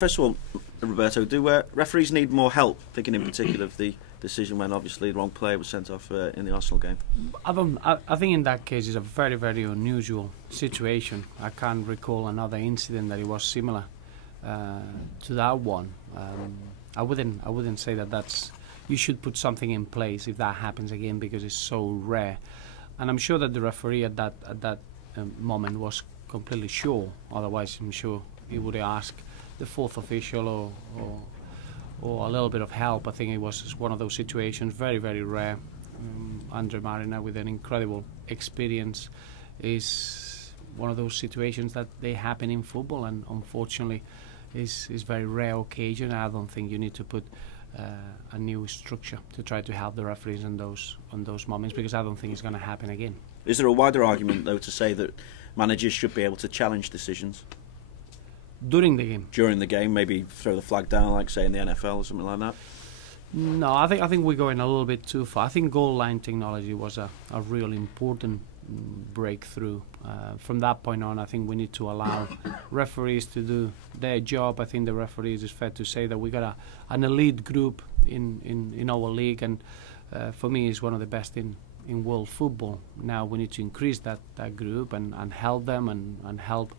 First of all, Roberto, do referees need more help? Thinking in particular of the decision when obviously the wrong player was sent off in the Arsenal game. I think in that case it's a very, very unusual situation. I can't recall another incident that it was similar to that one. I wouldn't say that's. You should put something in place if that happens again, because it's so rare. And I'm sure that the referee at that moment was completely sure. Otherwise, I'm sure he would ask the fourth official or a little bit of help. I think it was one of those situations, very, very rare. Andre Marina, with an incredible experience, is one of those situations that they happen in football, and unfortunately is very rare occasion. I don't think you need to put a new structure to try to help the referees on those moments, because I don't think it's going to happen again. Is there a wider argument though to say that managers should be able to challenge decisions during the game? During the game, maybe throw the flag down, like say in the NFL or something like that? No, I think we're going a little bit too far. I think goal line technology was a real important breakthrough. From that point on, I think we need to allow referees to do their job. I think the referees, it's fair to say that we got an elite group in our league, and for me is one of the best in world football. Now we need to increase that group and help them and help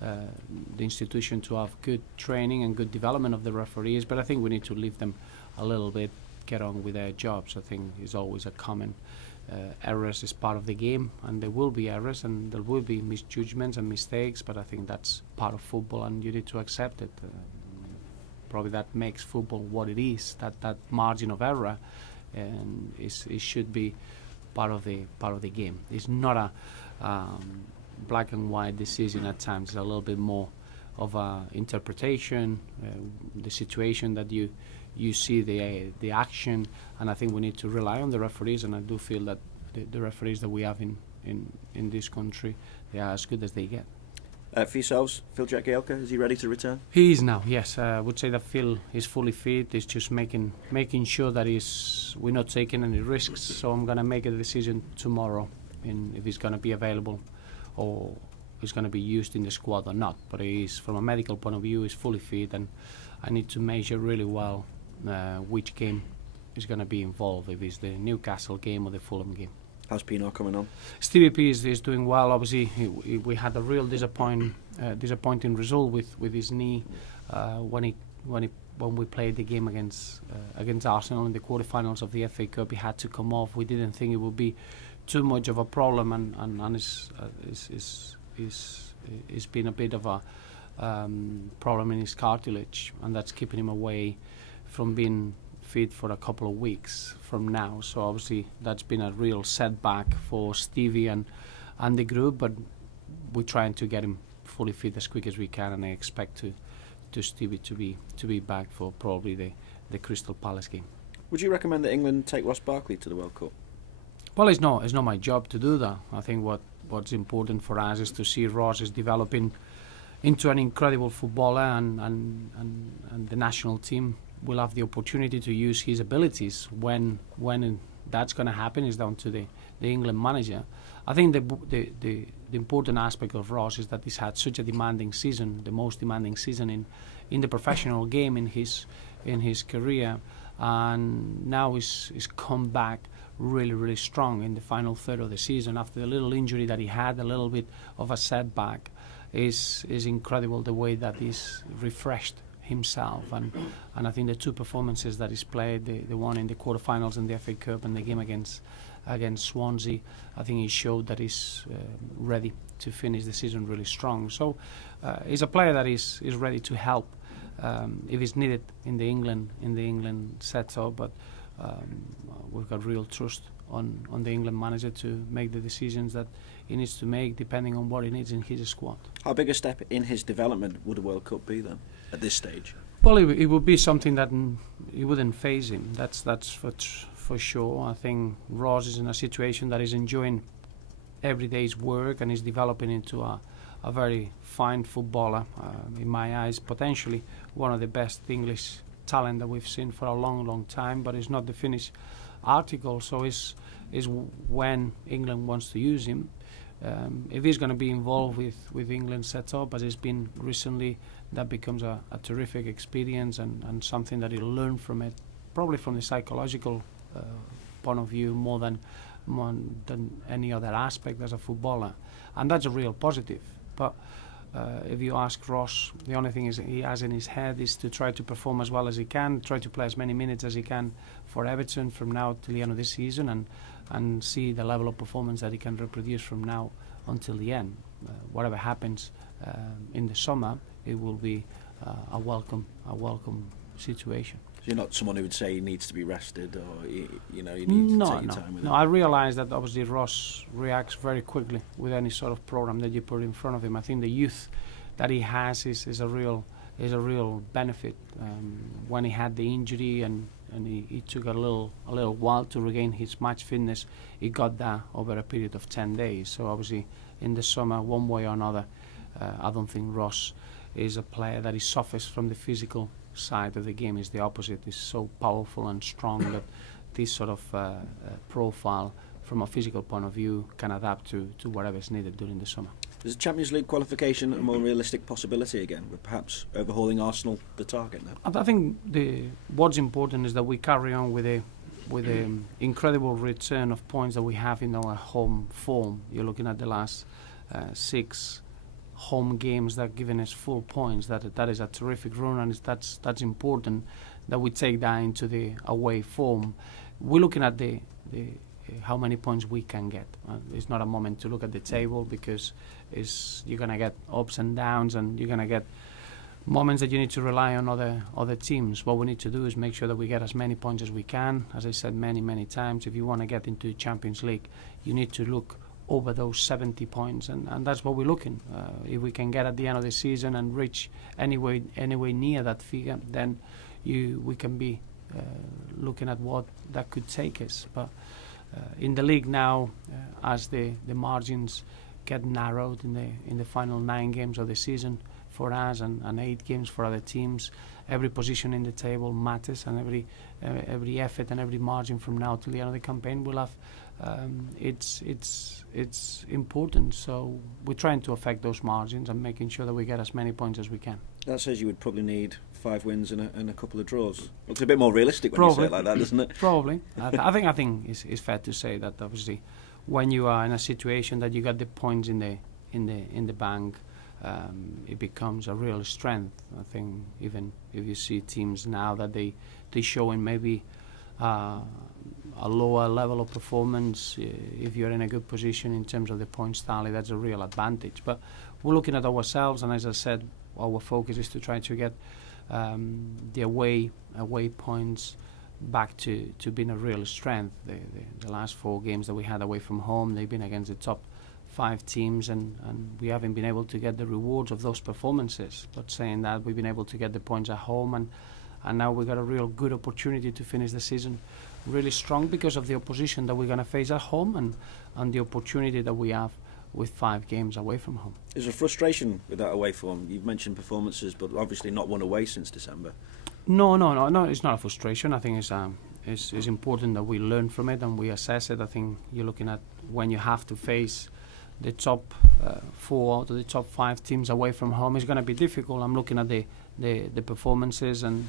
the institution to have good training and good development of the referees. But I think we need to leave them a little bit, get on with their jobs. I think it's always a common errors is part of the game, and there will be errors and there will be misjudgments and mistakes, but I think that's part of football and you need to accept it. Probably that makes football what it is, that margin of error, and it should be part of the game. It's not a black and white decision. At times it's a little bit more of a interpretation, the situation that you see the action, and I think we need to rely on the referees, and I do feel that the referees that we have in this country, they are as good as they get. For yourselves, Phil Jagielka, is he ready to return? He is now, yes. I would say that Phil is fully fit. He's just making sure that we're not taking any risks, so I'm going to make a decision tomorrow if he's going to be available or he's going to be used in the squad or not. But from a medical point of view, he's fully fit, and I need to measure really well which game is going to be involved, if it's the Newcastle game or the Fulham game. How's Pino coming on? Stevie P is doing well. Obviously, we had a real disappointing result with his knee when we played the game against Arsenal in the quarterfinals of the FA Cup. He had to come off. We didn't think it would be too much of a problem, and it's been a bit of a problem in his cartilage, and that's keeping him away from being fit for a couple of weeks from now. So obviously that's been a real setback for Stevie and the group, but we're trying to get him fully fit as quick as we can, and I expect to Stevie to be back for probably the Crystal Palace game. Would you recommend that England take Ross Barkley to the World Cup? Well, it's not my job to do that. I think what's important for us is to see Ross is developing into an incredible footballer, and the national team will have the opportunity to use his abilities. When that's going to happen is down to the England manager. I think the important aspect of Ross is that he's had such a demanding season, the most demanding season in the professional game in his career, and now he's come back really, really strong in the final third of the season after the little injury that he had, a little bit of a setback. Is incredible the way that he's refreshed himself, and I think the two performances that he's played, the one in the quarterfinals in the FA Cup and the game against Swansea, I think he showed that he's ready to finish the season really strong. So he's a player that is ready to help if it's needed in the England setup, but we've got real trust on the England manager to make the decisions that he needs to make depending on what he needs in his squad. How big a step in his development would a World Cup be then, at this stage? Well, it would be something that it wouldn't phase him. That's for sure. I think Ross is in a situation that he's enjoying every day's work and is developing into a very fine footballer. In my eyes, potentially one of the best English talent that we've seen for a long, long time, but it's not the finished article, so is when England wants to use him. If he's going to be involved with England's setup, as he's been recently, that becomes a terrific experience and something that he'll learn from it, probably from the psychological point of view more than any other aspect as a footballer, and that's a real positive. But if you ask Ross, the only thing he has in his head is to try to perform as well as he can, try to play as many minutes as he can for Everton from now till the end of this season, and see the level of performance that he can reproduce from now until the end. Whatever happens in the summer, it will be a welcome situation. So you're not someone who would say he needs to be rested, or you need to take your time with it? No, I realise that obviously Ross reacts very quickly with any sort of program that you put in front of him. I think the youth that he has is a real benefit. When he had the injury and he took a little while to regain his match fitness, he got that over a period of 10 days. So obviously in the summer, one way or another, I don't think Ross is a player that he suffers from the physical side of the game. Is the opposite. Is so powerful and strong that this sort of profile from a physical point of view can adapt to whatever is needed during the summer. Is the Champions League qualification a more realistic possibility again, with perhaps overhauling Arsenal the target now? I think what's important is that we carry on with the incredible return of points that we have in our home form. You're looking at the last 6 home games that have given us full points. That is a terrific run, and that's important that we take that into the away form. We're looking at the how many points we can get. It's not a moment to look at the table, because you're going to get ups and downs, and you're going to get moments that you need to rely on other teams. What we need to do is make sure that we get as many points as we can. As I said many times, if you want to get into the Champions League, you need to look over those 70 points, and that's what we're looking. If we can get at the end of the season and reach anyway near that figure, then we can be looking at what that could take us. But in the league now, as the margins get narrowed in the final 9 games of the season for us and 8 games for other teams, every position in the table matters, and every effort and every margin from now till the end of the campaign will have it's important. So we're trying to affect those margins and making sure that we get as many points as we can. That says you would probably need 5 wins and a couple of draws. Looks a bit more realistic when you say it like that, doesn't it? Probably. I think it's fair to say that obviously when you are in a situation that you got the points in the bank, it becomes a real strength. I think even if you see teams now that they showing maybe a lower level of performance, if you're in a good position in terms of the points tally, that's a real advantage. But we're looking at ourselves, and as I said, our focus is to try to get the away points back to being a real strength. The last 4 games that we had away from home, they've been against the top 5 teams, and we haven't been able to get the rewards of those performances. But saying that, we've been able to get the points at home, and now we've got a real good opportunity to finish the season really strong because of the opposition that we're going to face at home and the opportunity that we have with 5 games away from home. Is there frustration with that away form? You've mentioned performances, but obviously not won away since December. No, it's not a frustration. I think it's important that we learn from it and we assess it. I think you're looking at when you have to face the top 4 to the top 5 teams away from home, it's going to be difficult. I'm looking at the performances, and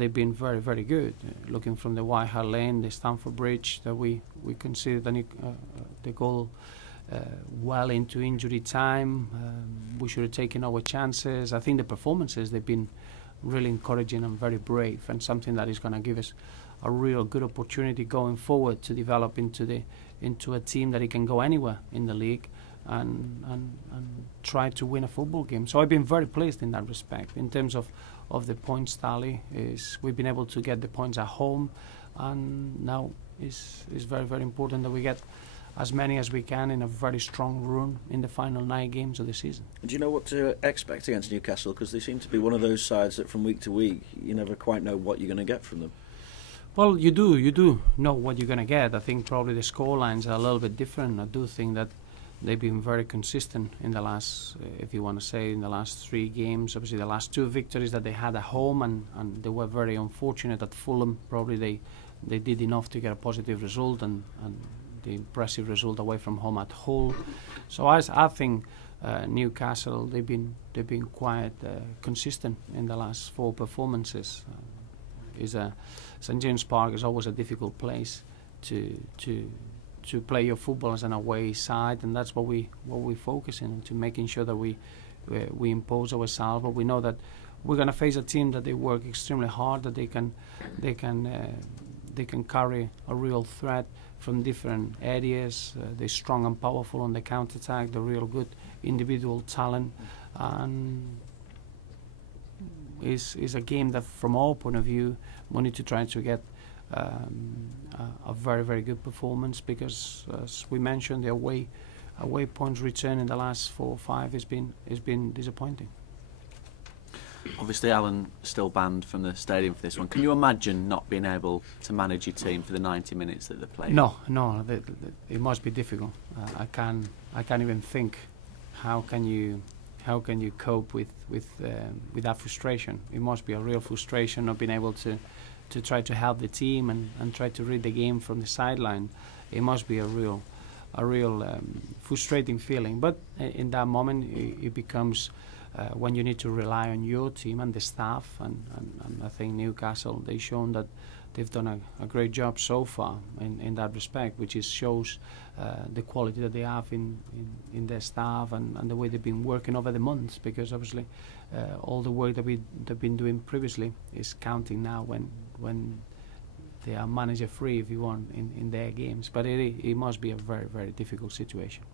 they've been very, very good. Looking from the White Hart Lane, the Stamford Bridge, that we considered the goal well into injury time. We should have taken our chances. I think the performances, they've been really encouraging and very brave, and something that is going to give us a real good opportunity going forward to develop into a team that it can go anywhere in the league and try to win a football game. So I've been very pleased in that respect. In terms of the points tally, we've been able to get the points at home, and now it's very, very important that we get as many as we can in a very strong run in the final 9 games of the season. Do you know what to expect against Newcastle? Because they seem to be one of those sides that from week to week you never quite know what you're going to get from them. Well, you do know what you're going to get. I think probably the scorelines are a little bit different. I do think that they've been very consistent in the last, if you want to say, in the last 3 games. Obviously, the last 2 victories that they had at home, and they were very unfortunate at Fulham. Probably they did enough to get a positive result, and the impressive result away from home at Hull. So I think Newcastle, they've been quite consistent in the last 4 performances. St James Park is always a difficult place to play your football as an away side, and that's what we focus in, to making sure that we impose ourselves. But we know that we're going to face a team that they work extremely hard, that they can carry a real threat from different areas. They're strong and powerful on the counter-attack. They're real good individual talent, and is a game that, from our point of view, we need to try to get a very, very good performance, because, as we mentioned, the away points return in the last 4 or 5 has been disappointing. Obviously, Alan still banned from the stadium for this one. Can you imagine not being able to manage your team for the 90 minutes that they're playing? No, it must be difficult. I can't even think how can you cope with that frustration. It must be a real frustration not being able to try to help the team and try to read the game from the sideline. It must be a real frustrating feeling. But in that moment, it becomes when you need to rely on your team and the staff, and I think Newcastle, they've shown that they've done a great job so far in that respect, which shows the quality that they have in their staff and the way they've been working over the months, because obviously all the work that they've been doing previously is counting now when they are manager free, if you want, in their games. But it must be a very, very difficult situation.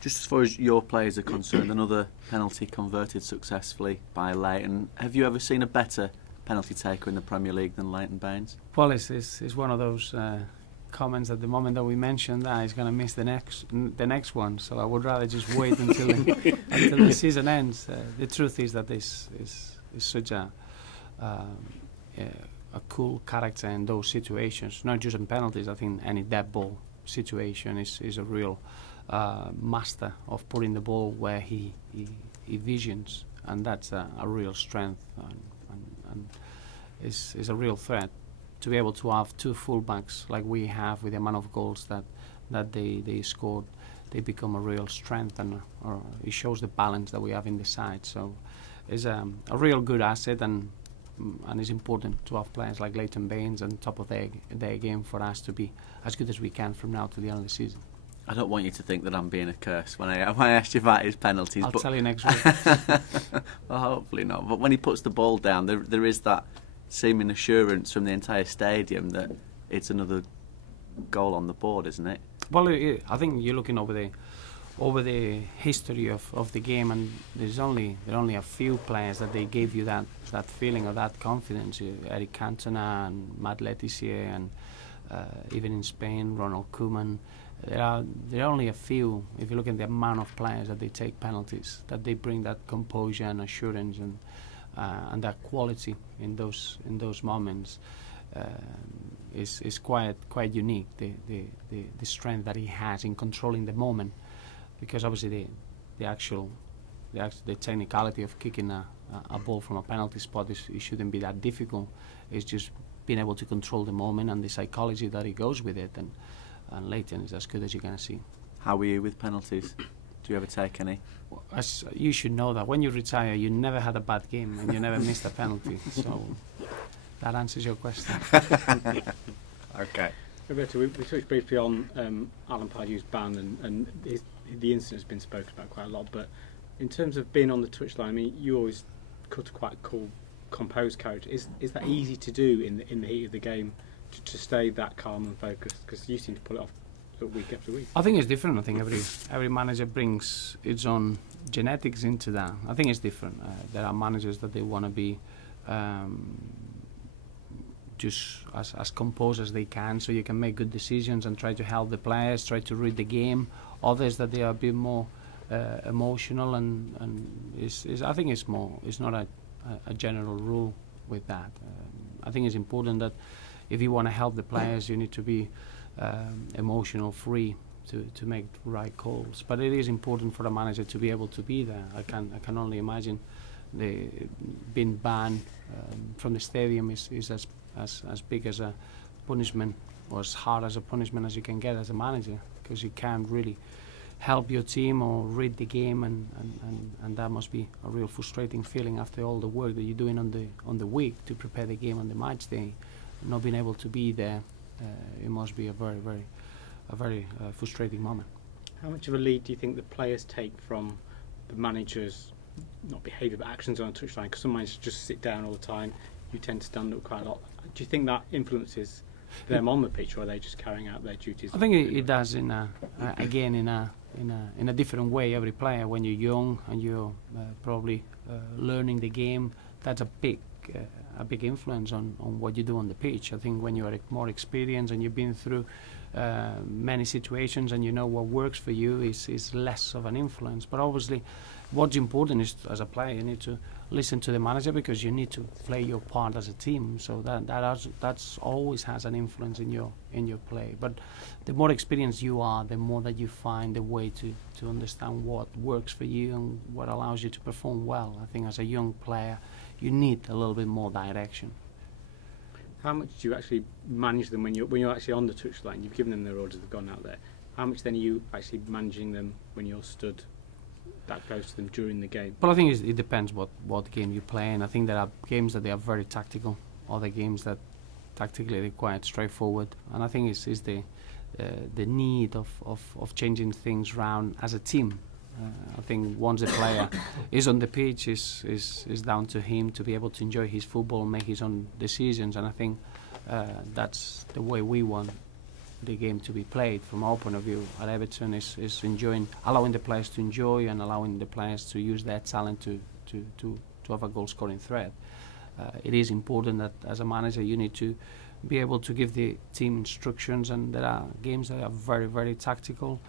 Just as far as your players are concerned, another penalty converted successfully by Leighton. Have you ever seen a better penalty taker in the Premier League than Leighton Baines? Well, it's one of those comments at the moment that we mentioned that he's going to miss the next one. So I would rather just wait until the season ends. The truth is that this is such a cool character in those situations, not just in penalties. I think any dead ball situation is a real master of putting the ball where he visions, and that's a real strength, and is a real threat. To be able to have 2 fullbacks like we have, with the amount of goals that they scored, they become a real strength, and it shows the balance that we have in the side. So it's a real good asset, and it's important to have players like Leighton Baines on top of their game for us to be as good as we can from now to the end of the season. I don't want you to think that I'm being a curse when I asked you about his penalties. I'll tell you next week. Well, hopefully not. But when he puts the ball down, there is that seeming assurance from the entire stadium that it's another goal on the board, isn't it? Well, I think you're looking over the history of the game, and there are only a few players that they gave you that feeling or that confidence. Eric Cantona and Matt Letizier, and even in Spain, Ronald Koeman. There are only a few. If you look at the amount of players that they take penalties, that they bring that composure and assurance and that quality in those moments, is quite unique. The strength that he has in controlling the moment, because obviously the technicality of kicking a ball from a penalty spot it shouldn't be that difficult. It's just being able to control the moment and the psychology that it goes with it. And Leighton is as good as you're going to see. How are you with penalties? Do you ever take any? Well, you should know that when you retire, you never had a bad game and you never missed a penalty. So that answers your question. Okay. Roberto, we touched briefly on Alan Pardew's ban, and the incident has been spoken about quite a lot. But in terms of being on the touchline, I mean, you always cut a quite cool, composed character. Is that easy to do in the heat of the game? To stay that calm and focused, because you seem to pull it off week after week. I think it's different. I think every manager brings its own genetics into that. I think it's different. There are managers that they want to be just as composed as they can, so you can make good decisions and try to help the players, try to read the game. Others that they are a bit more emotional, and I think it's not a general rule with that. I think it's important that if you want to help the players, you need to be emotional free to make the right calls. But it is important for a manager to be able to be there. I can only imagine being banned from the stadium is as big as a punishment, or as hard as a punishment as you can get as a manager, because you can't really help your team or read the game, and that must be a real frustrating feeling after all the work that you're doing on the week to prepare the game on the match day, not being able to be there. It must be a very frustrating moment. How much of a lead do you think the players take from the managers, not behaviour but actions on a touchline? Because some managers just sit down all the time. You tend to stand up quite a lot. Do you think that influences them on the pitch, or are they just carrying out their duties? I think it does in a different way. Every player, when you're young and you're probably learning the game, that's a big influence on what you do on the pitch. I think when you are more experienced and you've been through many situations and you know what works for you, is less of an influence. But obviously, what's important is, as a player, you need to listen to the manager, because you need to play your part as a team. So that's always has an influence in your play. But the more experienced you are, the more that you find a way to understand what works for you and what allows you to perform well. I think as a young player, you need a little bit more direction. How much do you actually manage them when you're actually on the touchline? You've given them their orders, they've gone out there. How much then are you actually managing them when you're stood that close to them during the game? Well, I think it depends what game you play, and I think there are games that they are very tactical, other games that tactically they're quite straightforward. And I think it's the need of changing things around as a team. I think once a player is on the pitch, is down to him to be able to enjoy his football and make his own decisions. And I think that's the way we want the game to be played from our point of view at Everton, is allowing the players to enjoy and allowing the players to use their talent to have a goal scoring threat. It is important that as a manager you need to be able to give the team instructions, and there are games that are very, very tactical,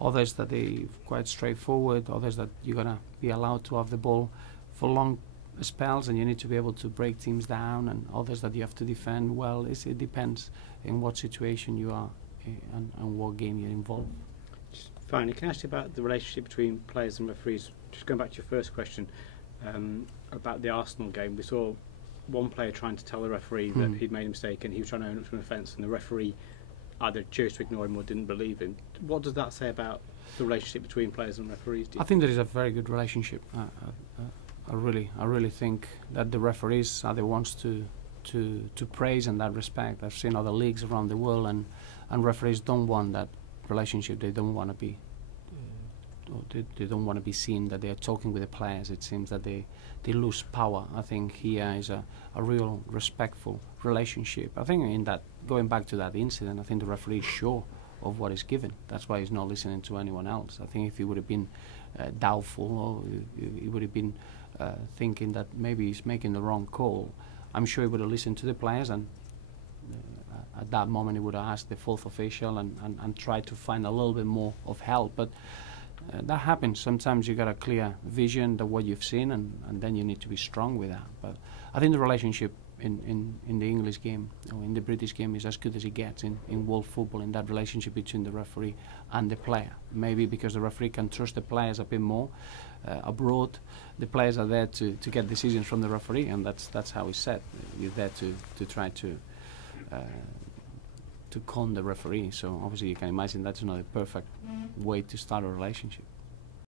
others that are quite straightforward, others that you're going to be allowed to have the ball for long spells and you need to be able to break teams down, and others that you have to defend well. It depends in what situation you are and what game you're involved. Just finally, can I ask you about the relationship between players and referees? Just going back to your first question about the Arsenal game, we saw one player trying to tell the referee that he'd made a mistake and he was trying to own up to an offence, and the referee either chose to ignore him or didn't believe him. What does that say about the relationship between players and referees? I think there is a very good relationship. I really think that the referees are the ones to praise in that respect. I've seen other leagues around the world, and referees don't want that relationship. They don't want to be. They don't want to be seen that they are talking with the players. It seems that they lose power. I think here is a real respectful relationship. I think in that, going back to that incident, I think the referee is sure of what is given. That's why he's not listening to anyone else. I think if he would have been doubtful, or he would have been thinking that maybe he's making the wrong call, I'm sure he would have listened to the players, and at that moment he would have asked the fourth official and tried to find a little bit more of help. But that happens. Sometimes you got a clear vision of what you've seen, and then you need to be strong with that. But I think the relationship in the English game or in the British game is as good as it gets in world football, in that relationship between the referee and the player. Maybe because the referee can trust the players a bit more. Abroad, the players are there to get decisions from the referee, and that's how it's set. You're there to try to con the referee. So obviously you can imagine that's not a perfect way to start a relationship.